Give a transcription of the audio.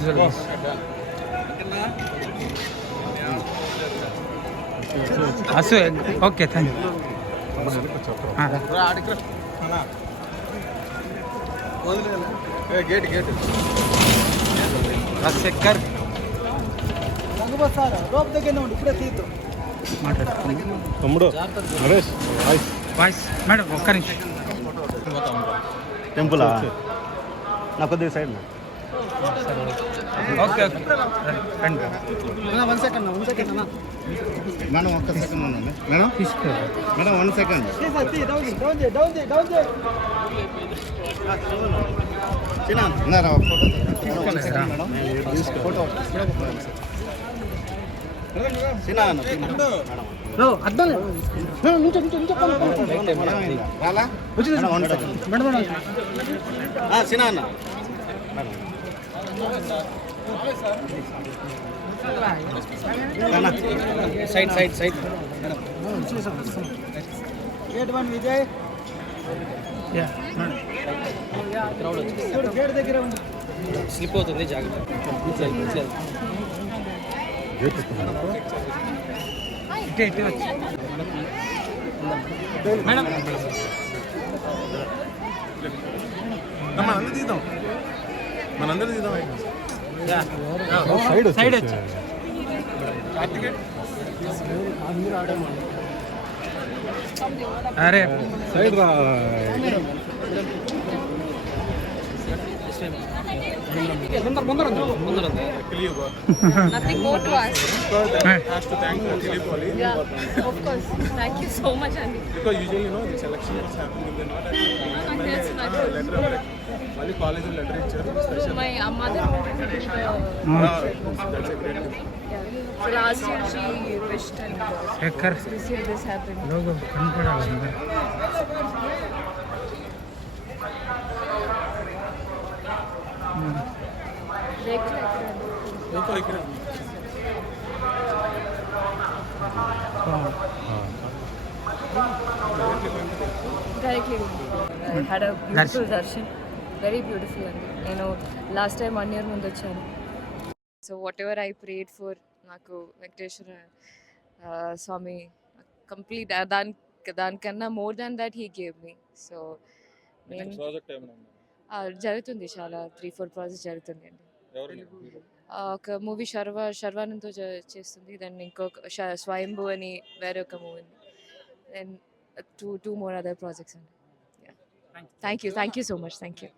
Visual అసు okay thank you గేట్ రాజశేఖర్ రోప్ దగ్గర ఉండి ఇప్పుడే తీద్దాం తమ్ముడు నరేష్ వాయిస్ మేడం ఒక్క నిమిషం టెంపులా నా కొద్దిగా సైడ్ ఓకే ఓకే రండి 1 సెకండ్ మేడం ఒక్క సెకండ్ ఉండండి మేడం తీసుకో madam 1 second photo side gate 1 Vijay gate దగ్గర ఉంది స్లిప్ అవుతుంది జాగ్రత్త మేడం మనందరూ తీద్దాం సైడ్ వచ్చి అరే సైడ్ రా Nothing more to ask. Has to thank Chilipoli. Yeah, of course. Thank you so much, Andy. Because usually, the selection is happening. They're not actually letter. Only college letter special. My mother wanted to do That's a great thing. So last year she wished and Shekhar this year this happened. Logo కనపడాలి అందరు Directly. I had a beautiful darshan. Very beautiful. And last time 1 year ముందు వచ్చాను. So whatever I prayed for, నాకు వెంకటేశ్వర స్వామి complete దానికన్నా more than that he gave me. So project ఏమన్నా జరుగుతుంది చాలా 3-4 projects జరుగుతుంది అండి. ఒక మూవీ శర్వానంద్తో చేస్తుంది, దెన్ ఇంకొక స్వయంభూ అని వేరే ఒక movie, then two more other projects అండి. Thank you so much. Thank you.